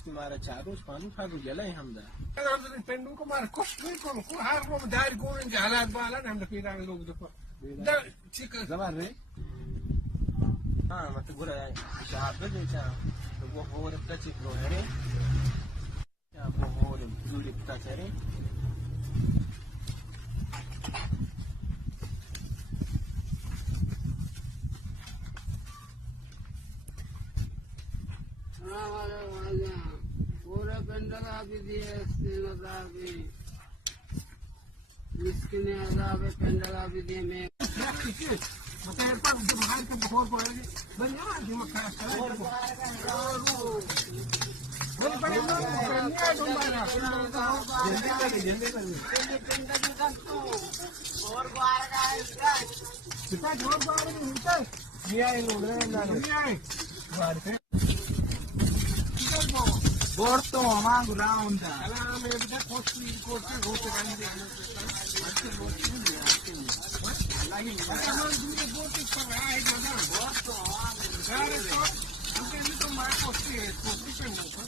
तुम्हारा चारों पानी फागु जला है हमदा पेंडू को मार कुछ नहीं को हार को दार को इन हालात बाला हम पीरा लोग देखो दा ठीक जमार रे हां मत बुरा है शहाब दे चा तो वो हो रहा चिक रो है क्या वो हो जुड़ी पता चले पूरे पेंडला भी दिए भी मिस्किने अजाब पेंडला भी दिए मैं मतलब पर बाहर के बहुत पड़ेगी बनिया दिमाग खराब कर बोल पड़े ना बनिया तुम्हारा जल्दी कर पेंडा भी कर तू और बाहर का है कितना जोर बाहर में होता है ये आए लोग ना ये आए बाहर पे Porto amangu round. Ala me bida costly cost hote gani de. Lagi aman dure bote par rahe na. Porto amangu. Gare to ante to mar costly hai. Costly pe ho.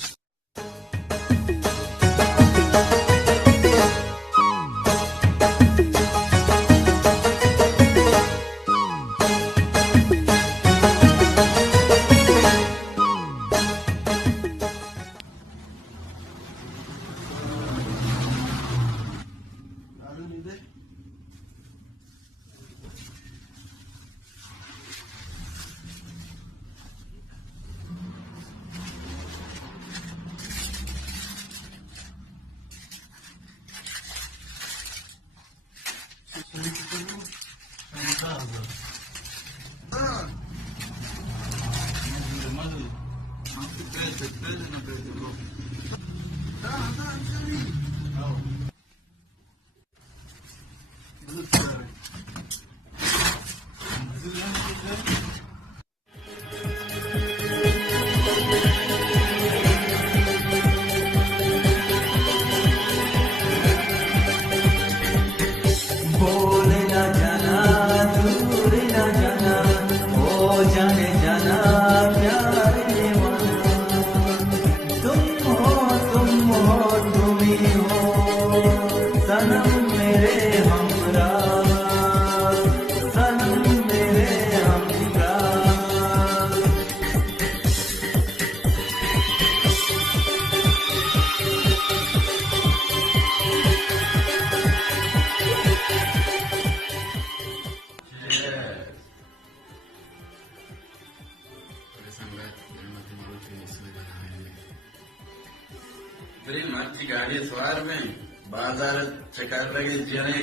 तेरी मर्जी गाड़ी सवार में बाजार चकार लगे जने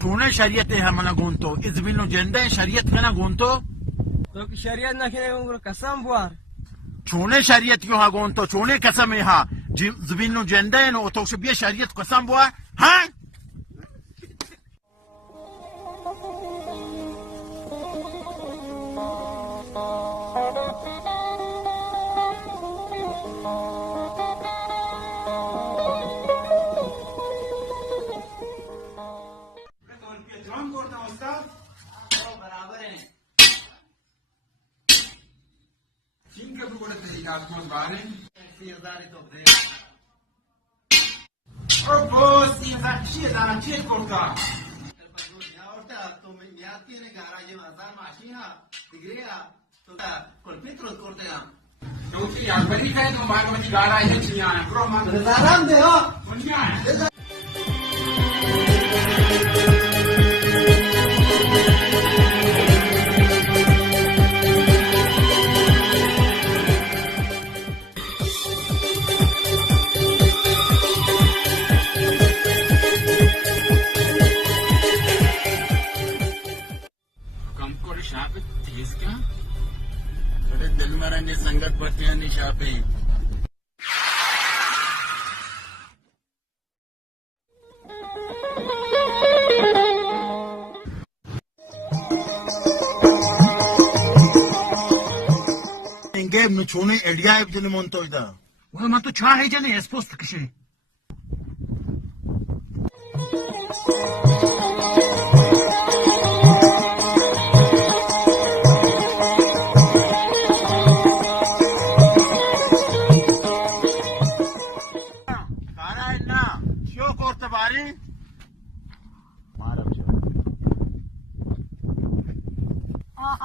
तूने शरीयत है मना गोंतो इज़बिनो जेंडे शरीयत है ना गोंतो तो की शरीयत ना खेने को कसम बुआर चूने शरीयत क्यों हा गोंतो चूने कसम है हा ज़बिनो जेंडे नो तो शबिया शरीयत कसम बुआर हां Don't see, I'm very kind of my God, I hit you on a promo. दिल में रहने संगत पड़ती निशा पे इंगे मुछोने एडिया एक दिन मन तो इधर वो मन तो छा है जने एस्पोस्ट किसे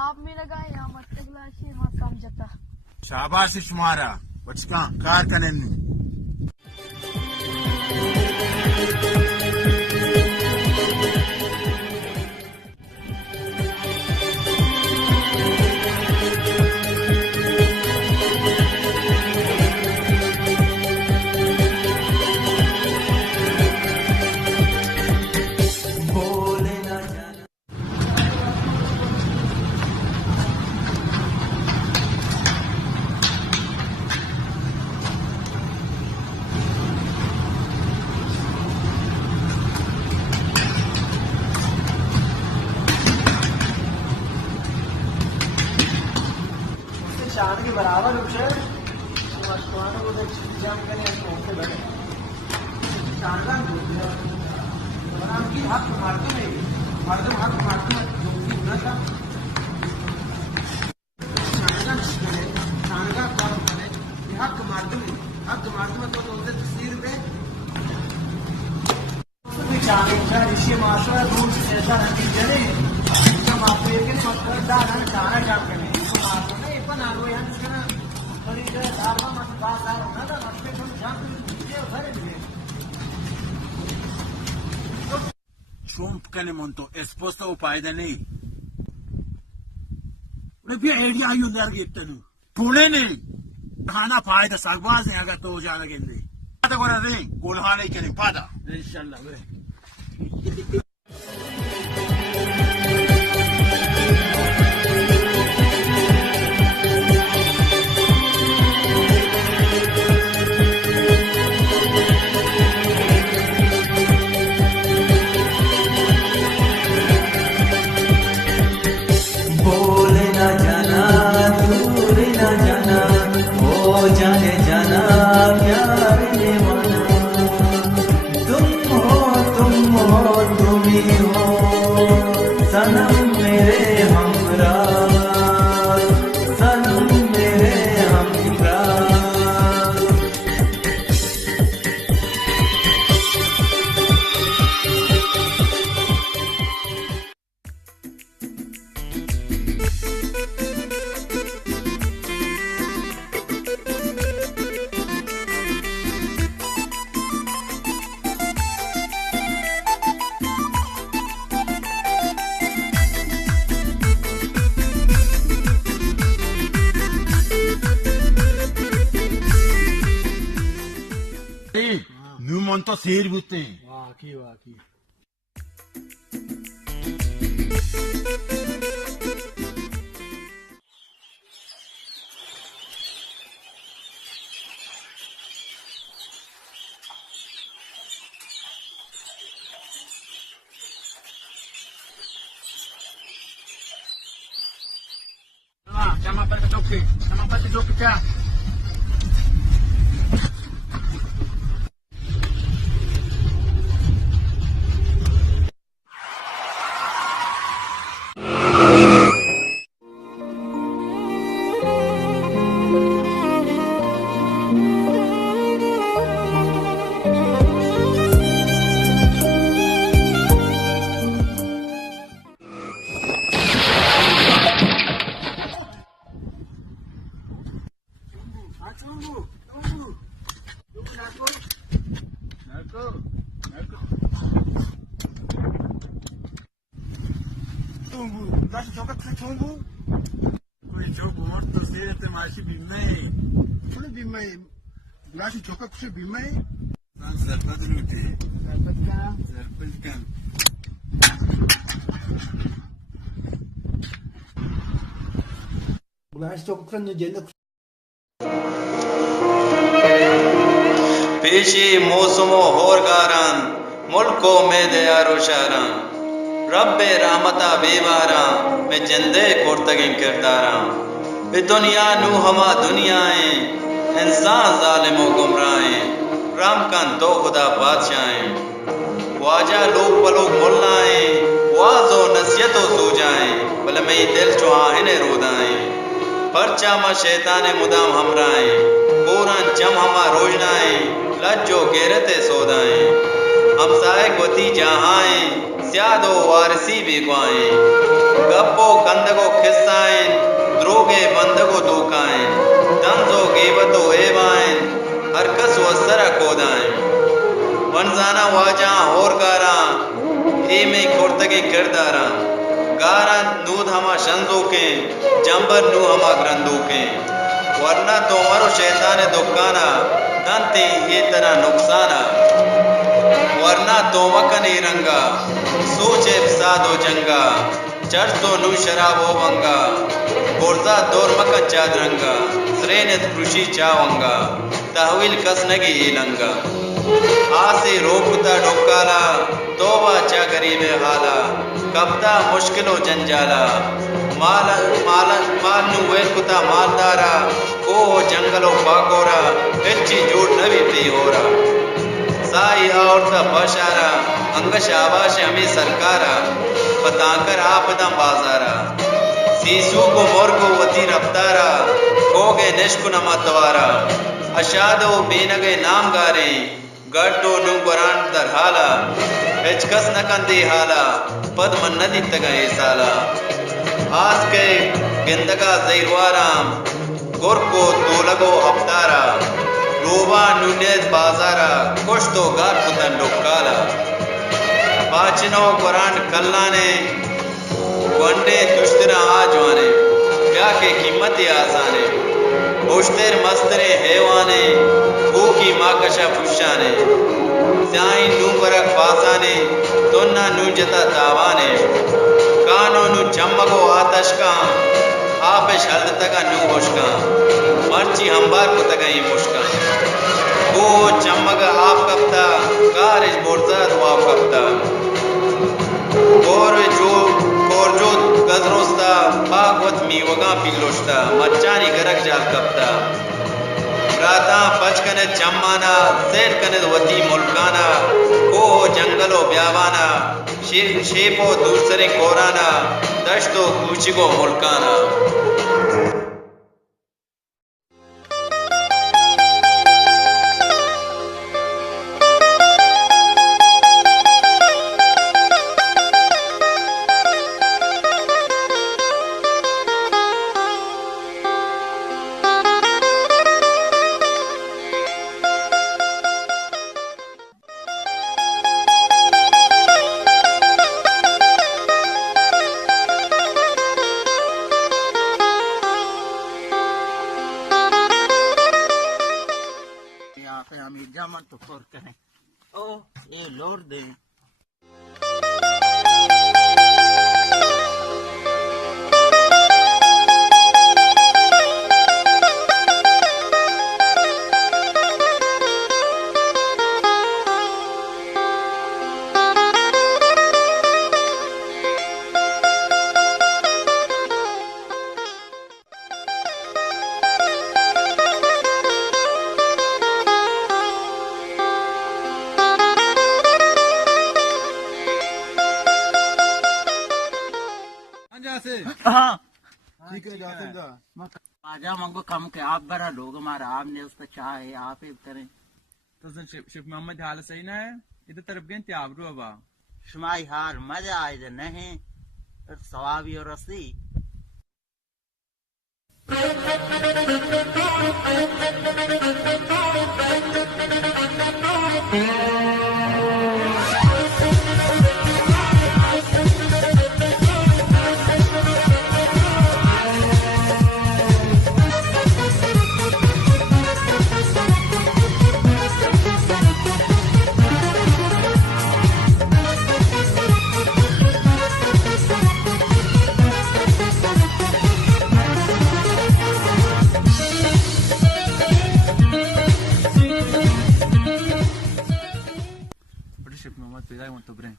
आप मेरा गाय यहाँ मत तगलाशी वहाँ काम जाता शाबाश शुमारा बचका कार कनेनी चांद के बराबर उठे मस्ताना को देख जाम करे होते बने चांदा नाम की हाथ मारते नहीं मर्दम हाथ मारते हैं जो कि ना था चांदा काम करे हक मारते तो उनसे तस्वीर पे चांद का ऋषि माशा दूर से ऐसा नतीजा नहीं जब आप के मतलब दाना दाना जाम करने आलो यार इसका थोड़ी जो धारणा मत बात आ रहा था मत पे तुम जान ये भरे दिए चोंप कने monto esposto o paida nei ne भी एरिया आयु अंदर गिट्टनु पुणे ने खाना फायदा सरबाज ने अगर तो जाना गेंदे आता कोना रे गोलहाने चले पादा इंशाल्लाह वे जाने जाना प्यार दीवाना तुम हो तुम ही हो सनम मेरे हमराह सनम मेरे हमराह nu monto sir butte वाकई वाकई Chama para que toque cá. Tunggu. Tunggu Narko. Tunggu. Lascia gioca tre tunggu. Quel gioco morto siete ma si bimmei. Quello bimmei. Lascia gioca così bimmei. Ben serpet luti. Serpet kan. Lascia gioca kırınca gene पेशी मौसमो होरगारान मुल्को में दयारो शारान रब्बे रहमता बेवारा में जंदे कोर्तगे किरदारा बे दुनिया नू हमा दुनियाएं इंसान जालिमो गुमराएं राम कान तो खुदा बादशाहें वाजा लोग पलो मुल्लाएं वाजो नसीहतो सूजाएं बल में दिल चो आहेने रोदाएं परचा मा शैतान मुदाम हमराएं पूरन जम हमा रोजनाएं लज्जो गेरते सोदाएं हमसाए गोती जहाएं स्यादो वारसी बिगवाएं गप्पो कंदगो खिस्साएं द्रोगे बंदगो दूकाएं दंजो गेबतो एवाएं हरकस वसरा कोदाएं वनजाना वाजा होरगारा ए में कोर्तगे किरदारा गारा नूद हमा शंजो के जंबर नू हमा ग्रंदो के वरना तो मरो शैतान दुकाना दंते ये तरह नुकसाना वरना तो मकनी रंगा सोचे सादो जंगा चढ़ तो नू शराबो बंगा बोरजा दौर मकन चादरंगा श्रेनित कृषि चावंगा तहवील कसनगी इलंगा आसे रोकता डोकाला तोबा चा गरीब हाला कब्ता मुश्किलो जंजाला माल नु वेलकुता मालदारा को जंगलो बागोरा कच्ची जोड़ नवी पी होरा साई औरता बशारा अंग शाबाश हमें सरकारा बताकर आपदम बाजारा सीसू को मोर को वती रफ्तारा कोगे निष्कु नमतवारा अशादो बेनगे नाम गारे गड्डो नु कुरान दरहाला हिचकस न कंदी हाला पद मन नदी तगए साला आज के गिंदगा जैरवाराम गुर को तोलगो हफ्तारा रोबा नुनेद बाजारा कुछ तो गार पुतन डोकाला पाचनो कुरान कल्लाने वंडे तुश्तरा आजवाने क्या के कीमत आसाने उश्तेर मस्तरे हेवाने की माकशा फुशाने स्याई नू बरक फासाने तुन्ना नू जता दावाने कानो नू चम्मगो आतश का आपेश हल्द तका नू होशका मर्ची हमबार को तका ये मुश्का वो चम्मग आप कप्ता कारिज बोरजात वाप कप्ता और जो गजरोस्ता भागवत मी वगा पिल्लोस्ता मच्चानी गरक जाल कप्ता राता पचकने चम्माना सेर कने वती मुल्काना को जंगलो ब्यावाना शेपो दूसरे कोराना दश्तो कुचिगो मुल्काना जामन तो खोर करें ओ ये लोर दे हाँ ठीक है जाते जा आजा मंगो कम के आप बरा लोग हमारा आपने उस पर चाहे आप ही करें तो शिफ मोहम्मद हाल सही ना है इधर तरफ गए त्याबरू अबा शुमाई हार मजा आए जे नहीं तो सवाबी और रसी Dai molto bene.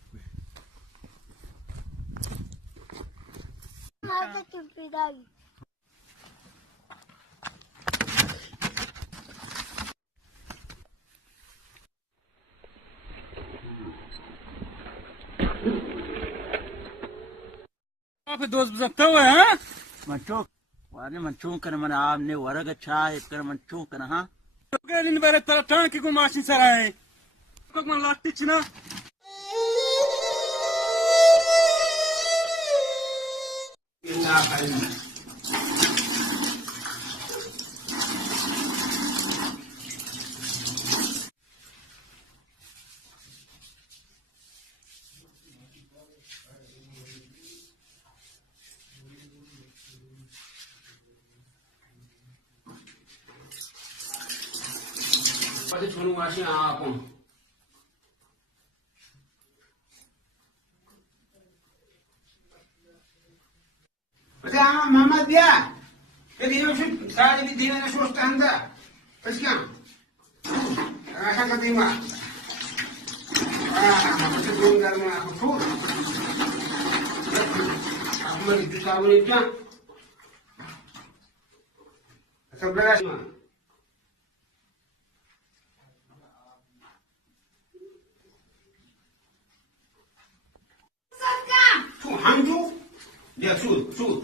Guarda che pedavi. आप दोस्त बजता हुआ है मंचो वाने मंचो कर मन आपने वरग छाय कर मंचो कर हां तो दिन बारे तरह टांग को माशी सराय तो मन लागती ना Pode छोड़ू माशी आपको Ama Mehmet ya. Ediyorsun sadece bir dinle şu standa. Başkan. Aşağı kadayım var. Nasıl durumlarım var? Çok. Aklıma bir sabun edeceğim. Sabırlar mı? Şu hancu? Ya şu.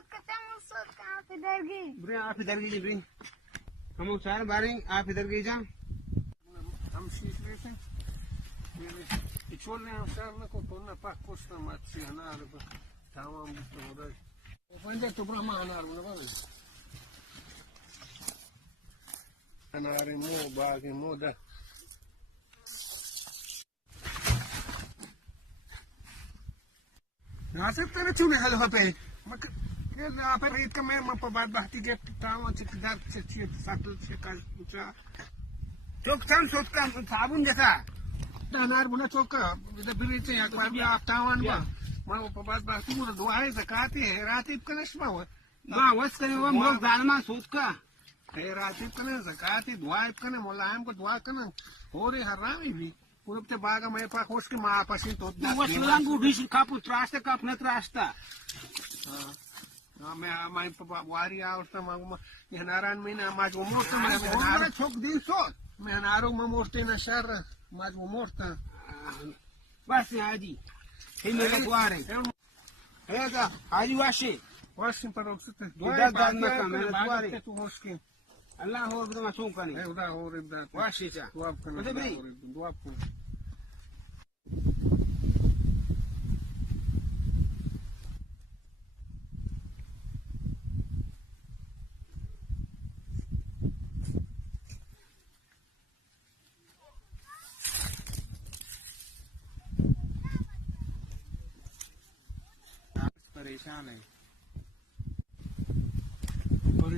कहाँ पे डर गई ब्रे आप इधर गई ब्रे हम सारे बारे आप इधर गई जा हम शीश लेते ये छोड़ रहे हैं सामने को तोड़ना पाक कुछ ना मत सी अनार तमाम तो हो रहा है पंजे तो ब्रह्मा अनार बोला अनार मो बाग मो दा नासिक तेरे चुने हल होते मक के आप रीत का मैं मप बात बाती के तावा चिकदार से सातल से का ऊंचा चौक सन सोच का साबुन जैसा अनार बुना चौक इधर ब्रिज से एक बार भी आप तावन बा मैं मप बात बाती मुझे दुआएं zakaती है रातीब का नशमा हुआ मां वस करे वो मोग दानमा सोच का है रातीब का ना zakaती दुआएं का ना मुलायम को दुआ का ना हो रही हरामी भी पूरे ते बागा मैं पा खोश के मां पसी तो वस लंगू भी कापु त्रास्ते कापने त्रास्ता हाँ मैं माई पापा वारी आवता मागू ये नारायण में ना माज वो मोर्ता मैं हमारा छोक दिन सो मैं नारो में मोर्ते ना शर माज वो मोर्ता बस आजी हे मेरे द्वारे हे का आजी वाशे वाशिंग पर रोकते इधर दान में का मेरे द्वारे तू होश के अल्लाह और बदमा सो कने है उदा और इधर वाशे चा तू आप करना मतलब भाई तू आपको परेशान है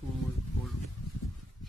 को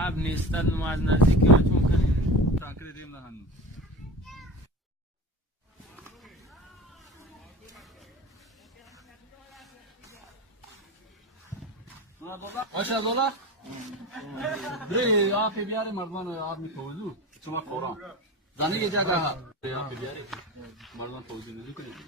आप निस्तर नमाज नजदीक क्यों चुमकन टाकरे देम लहन Aşağı dola. Bre आप बियारे मर्दान आदमी फौजू चुमा खोरा जाने की जगह आप बियारे मर्दान फौजू नहीं करेंगे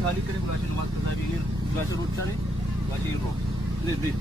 खाली करें बुलाशे नमाज कजा भी बुलाशे रोड चले बुलाशे रोड ले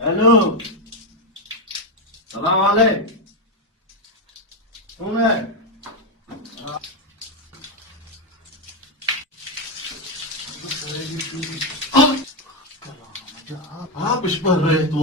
हेलो सलाम वालेकुम कौन है आप इस पर रहे तो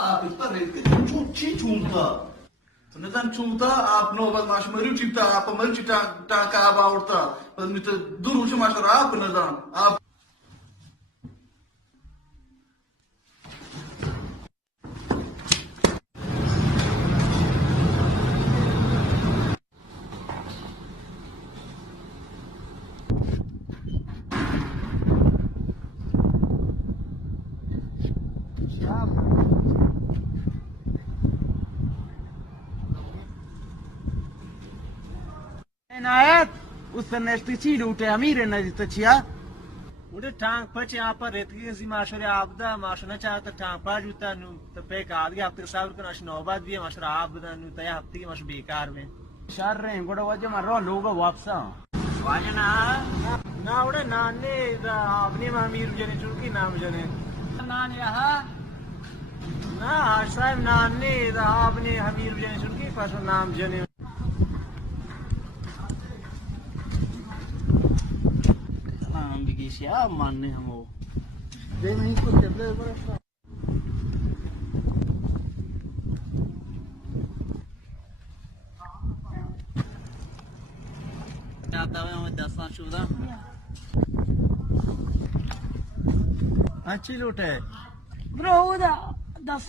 आप इस पर रेत के चूची चूमता तो नदन चूमता आप नो बस माश मरी चिता आप मरी चिता टाका आप आवडता बस मी तर दूर उशी माशर आप नदन आप Nayet, ustanestici lute amire nazitacia. उड़े टांग पच यहाँ पर रेत की किसी माशरे आपदा माशना चाहता टांग पाज उता नु तो पे काद के हफ्ते साल को नश नौबाद भी माशरा आपदा नु तया हफ्ते की माश बेकार में शार रहे गोड़ा वजह मारो लोग वापसा वाजे ना उड़े नाने आपने मामीर जने चुकी नाम जने नान यहाँ ना आश्रम नाने आपने हमीर जने चुकी पास नाम जने क्या मानने हम वो देख नहीं इसको टेबल पर आता है हमें 10 शुदा अच्छी लूट है ब्रो उदा 10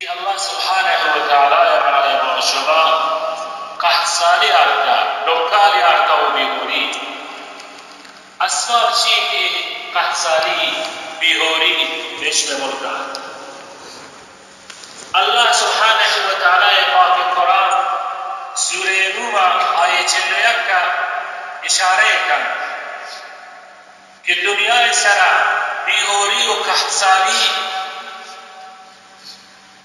Allah subhanahu wa ta'ala ya shaba qahsali arda lokali arda bihuri asfar chi qahsali bihuri bishme mulka Allah subhanahu wa ta'ala ya pak Quran sure Rum ayat 61 ka ishare kan कि दुनिया सरा बेहोरी और कहसाली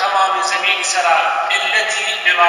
तमाम ज़मीन सरा इल्लती बिमा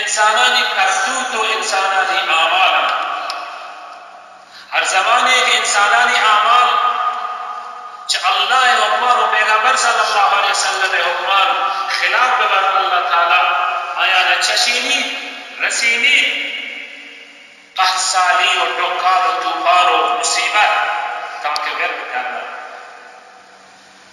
इंसानानी करतूत व इंसानानी आमाल हर ज़माने के इंसानानी आमाल च अल्लाह हुक्मान व पैगंबर सल्लल्लाहु अलैहि वसल्लम हुक्मान खिलाफ बबर अल्लाह ताला आया न चशीनी रसीनी कहसाली और डोकार और तूफान और मुसीबत ताकि गर्म करना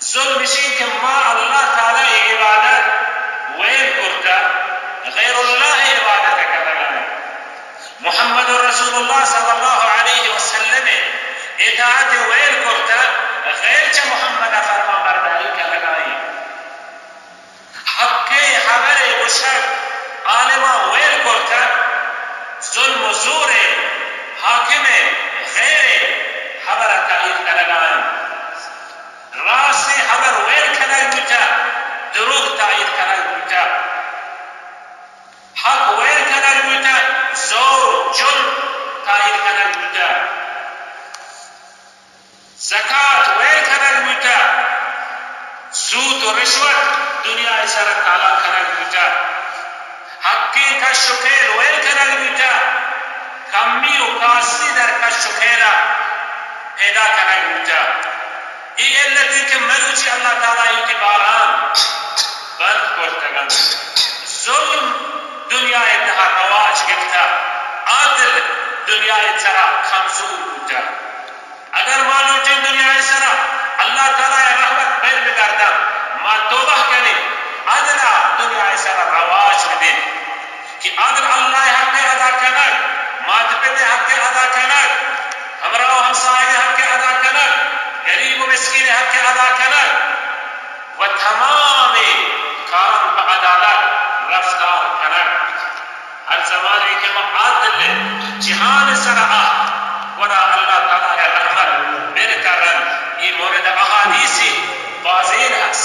जुल्म इसी के माँ अल्लाह ताला इबादत वैन करता गैरुल्लाह इबादत करना मुहम्मद रसूलुल्लाह सल्लल्लाहु अलैहि वसल्लम इताअत वैन करता गैर च मुहम्मद फरमा बरदारी करना हक्के खबरे मुशक आलिमा वैन करता जुल्म जोर हाकिम गैर खबर तायद करना रास्ते खबर वैन करना मुझा दरूग तायद करना मुझा हक वैन करना मुझा जोर जुल्म तायद करना मुझा ज़कात वैन करना मुझा सूद और रिश्वत दुनिया इशारा ताला करना मुझा हक्के का शुकेल वैन करना मुझा कमी और कास्ती दर का शुकेला पैदा करना मुझा ये अल्लाह के मनुष्य अल्लाह ताला इनके बारान बंद करता जुल्म दुनिया इतना रवाज गिरता आदिल दुनिया इतना कमजोर होता अगर मानो जिन दुनिया इतना अल्लाह ताला रहमत बैर बिगाड़ता मां तौबा करे आदिला दुनिया इतना रवाज दे कि आदिल अल्लाह हक अदा करना मात पिता हक अदा करना हमरा हमसाए हक अदा करना गरीब मिस्किन हक अदा करना व तमाम काम अदालत रफ्तार करना हर जमाने के आदिल जिहान सरा वरा अल्लाह ताला या रहमत मेरे कारण ये मोरद अहादीसी वाज़ेह हस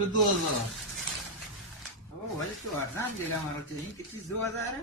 जो 2000 वो वही तो अरजान दिला मारो चाहिए कितनी 2000 है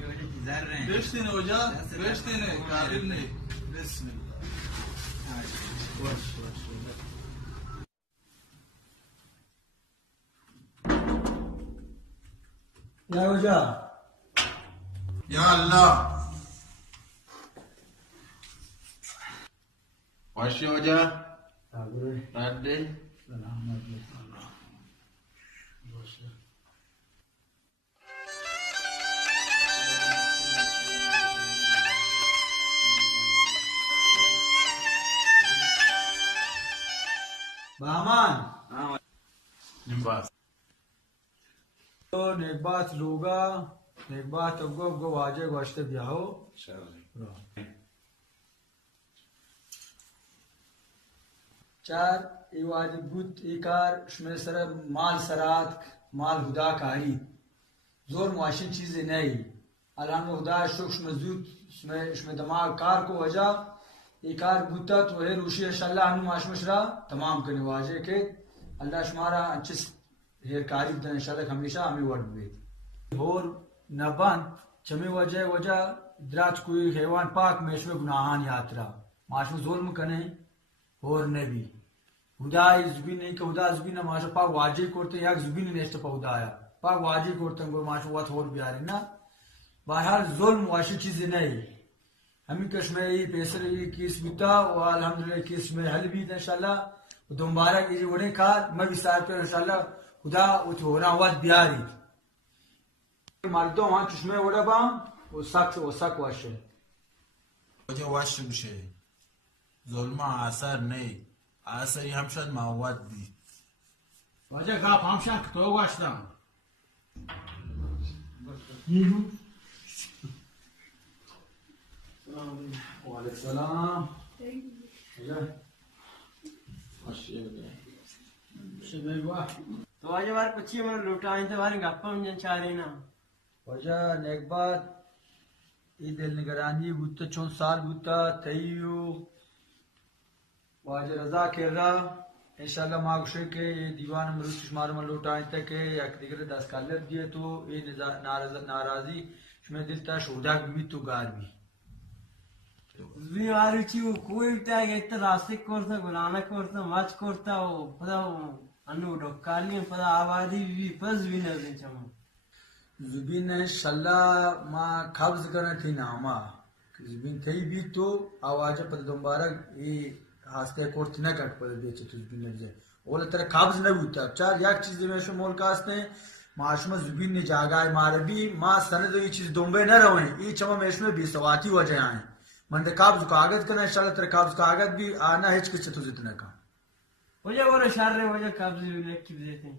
ये वजह किधर रहे हैं बेचते ने काबिल नहीं बिस्मिल्लाह वर्ष या वजह या अल्लाह वाशी वजह राडे बामान निम्बास तो नेकबात लूगा नेकबात गो वाजे वास्ते ब्याहो चार ई वाजिब गुत इकार शमे सर माल सरात माल हुदा कारी जोर मुआशिन चीजें नहीं अलहम्दुलिल्लाह हुदा शुक्र मजदूत शमे दमाग कार को वजह इकार गुता तो है रूशी इंशाल्लाह हम माश मशरा तमाम करने वाजे के अल्लाह शुमारा अच्छे हेर कारी बदन इंशाल्लाह हमेशा हमें वर्ड भी और नबान चमे वजह द्राज कोई हैवान पाक मेशवे गुनाहान यात्रा माशु जुल्म कने और नबी हुदा जुबी नहीं के हुदा जुबी ना माशु पाक वाजी करते या जुबी ने नेस्ट पा हुदाया पाक वाजी करते को माशु वात और बियारे ना बहरहाल जुल्म वाशी चीज नहीं हमी कश्मीर ये पैसर ये केस बिता और अल्हम्दुलिल्लाह केस में हल भी इंशाल्लाह दोबारा ये वने का मैं विस्तार पे इंशाल्लाह खुदा उठोरा वाद बियारी मर्दों वहां चश्मे वड़ा बा वो सक वाशे वजह वाश बशे जुल्म आसर नहीं आसर हमशद मावद दी वजह का हमशा तो वाशदा वालेकुम सलाम तो आज बार पची मन लुटा इन बार गप्पा में चारे ना वजह नेकबात ई दिल निगरानी बुत्ता 4 साल बुत्ता तयू वाज रजा केरा इंशाल्लाह माँ खुशी के ये दीवान मरूद शुमार में लौटाए तक के या दिगरे 10 कालर दिए तो ये नाराजी में दिल ता शोदा भी तो गार भी विवारुची कोई टाइग इतना रास्ते करता गुलाना करता मच करता वो पता अनु डॉक्टरली पता आवाज़ी भी पस भी नहीं चमो जुबीन इंशाल्लाह माँ कब्ज करना थी ना माँ जुबीन कहीं भी तो आवाज़ पर दोबारा ये हास्ते कोर्ट ना कट पर बेचे तो जुबीन ने जाए और तरह कब्ज न होता चार याक चीज़ में शो मोल कास्ते माशमा जुबीन ने जागा है मारे भी माँ सने तो ये चीज़ दोंबे न रहे ये चमा में इसमें भी सवाती वजह आए मंदे काब्ज कागज करना इंशाल्लाह तेरे काब्ज कागज भी आना है किस तो जितना का वजह वो शार रे वजह कब्ज भी लेके देते हैं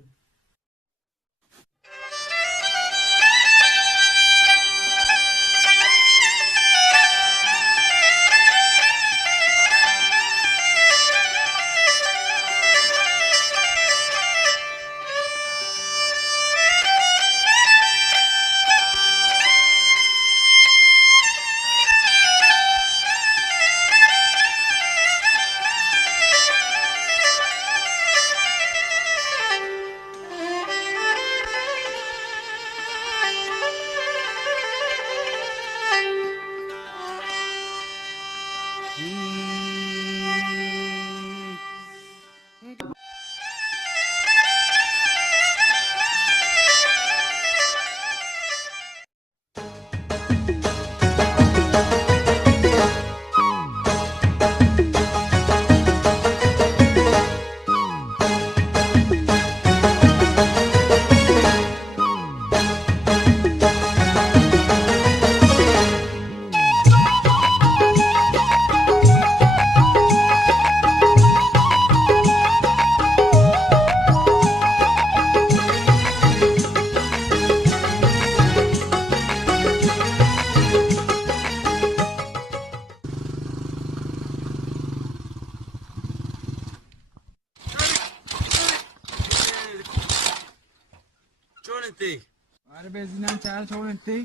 अरे बेजिना चाल छोड़ते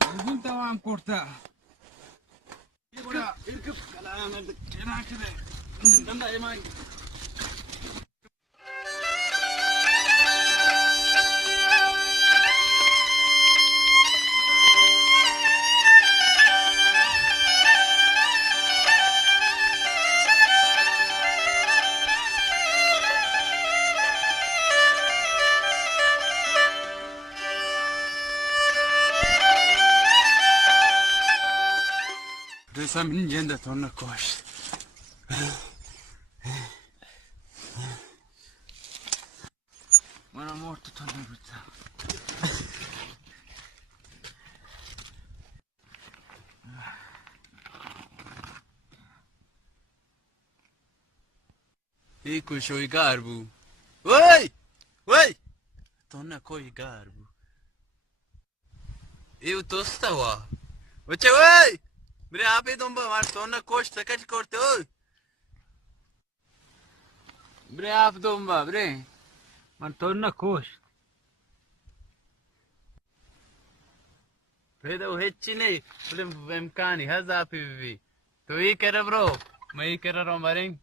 बेजिन तमाम कोर्ता ये बड़ा इरकब कलाम है केना करे दंदा एमाई Resa min jenda tonna kosh. Mana morto tonna butta. Ecco i garbu. Oi! Oi! Tonna coi garbu. Eu tô stawa. Oche oi! मेरे आप ही तुम हमारे सोना कोश सकच करते हो मेरे आप तुम बाबरे मन तो ना कोश फिर तो हेच्ची नहीं फिल्म इम्कानी हजार भी तो ये कर ब्रो मैं ये कर रहा हूँ बारिंग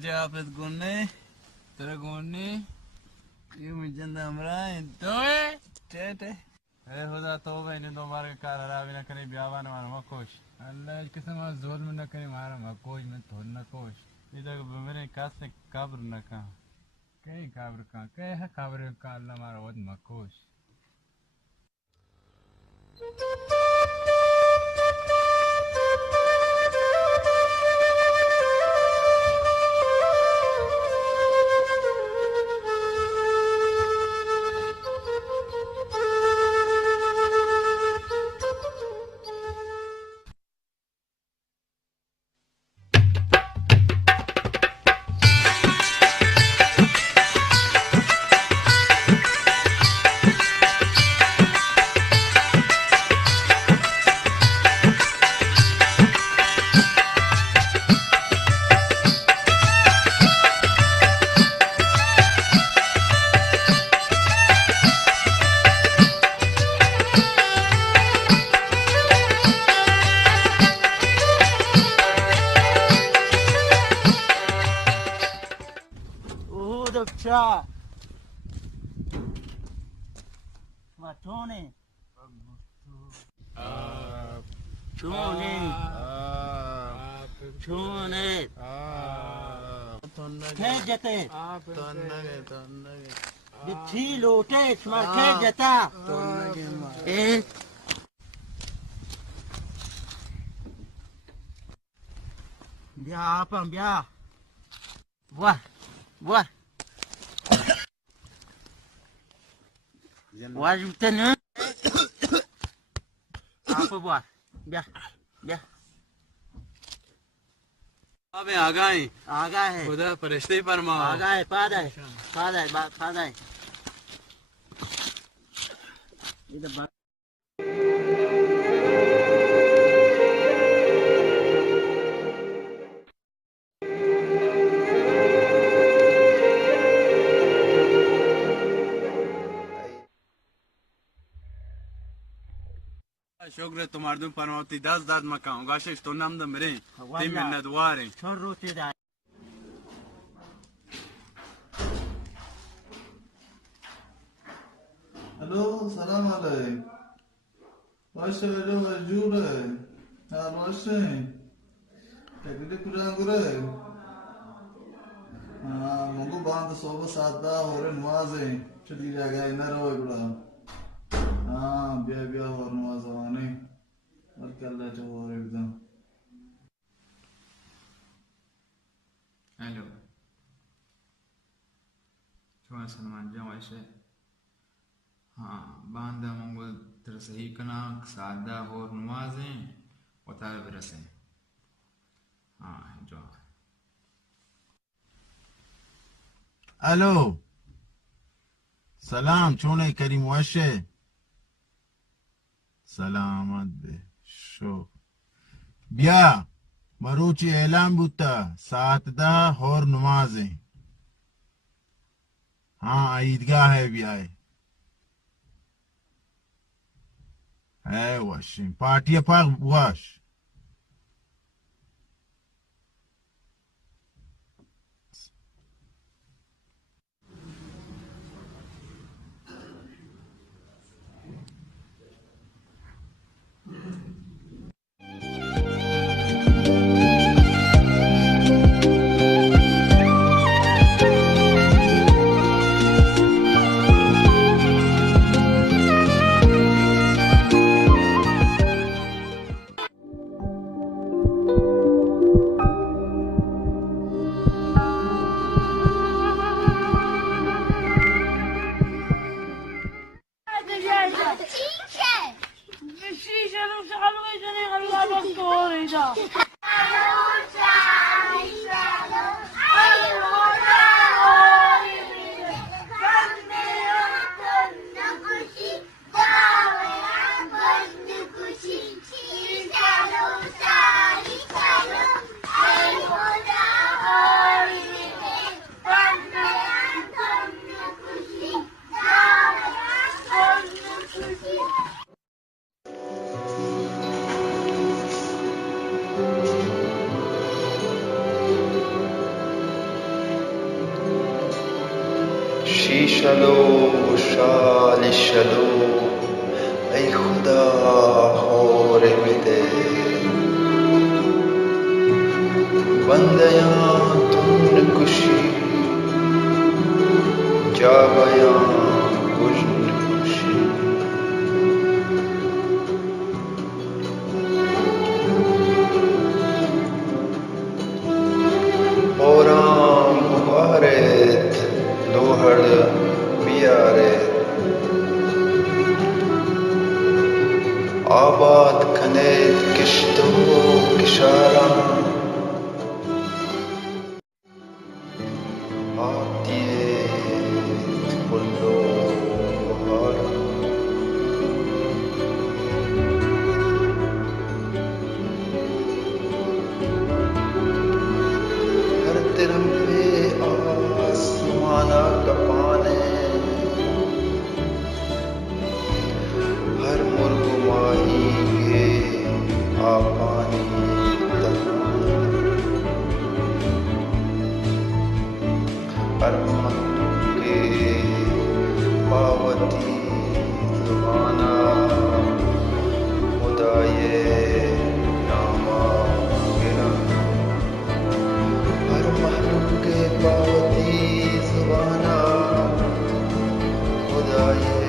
मुझे हाफिज गुन्ने तेरे गोने ये मुझे हमरा तो है टे अरे खुदा तो भाई ने दोबारा कार हरावी ना करे ब्यावान मार मकोश अल्लाह किस्म जुल्म न करे मार मकोश में तो न कोश इधर मेरे कास से कब्र न का कई कब्र का कई है कब्र का अल्लाह मार वद मकोश Cha. Matone. Chone. Chone. Kejate. Bichi lote smar kejata. Eh. Bia apa bia? Wah. Wah. Washington apa buat? Biar, biar. अबे आ गए खुदा फरिश्ते फरमा आ गए पादे इधर शुक्र तुम्हारे तुम परमावती 10 मकान गाशिश तो नाम द मेरे तीन मिनट वारे छोड़ रोते जाए हेलो सलाम अलैकुम वाशे जो मौजूद है हां वाशे टेकले पूरा करे हां मुगो बांध सोबो सादा और नमाज है चली जाएगा इधर रहो गुड़ा हाँ बिया और नवाजवाने और कल जो और एकदम हेलो शुआ सलमान जाओ ऐसे हाँ बांधा मंगल तेरे सही कना सादा और नमाजें उतार बरसे हाँ जो हेलो सलाम चोने करीम वशे सलामत बे शो बिया मरूची ऐलान बुता 7 और नमाजें हाँ ईदगाह है बिया है वशिंग पार्टी पाक वाश शीशलो शालिशलो ऐ खुदा और मिते बंदया तुमने खुशी जावया गुजन खुशी औराम मुबारक दोहड़ बियारे आबाद खनेत किश्तो किशारा आतिए बुल्लो बहारा हर तिरंबे आसमाना कपाने हर मुर्ग माही के आपानी हर के पावती जुबाना खुदाए नामा गिरा हर महलूक के पावती जुबाना खुदाए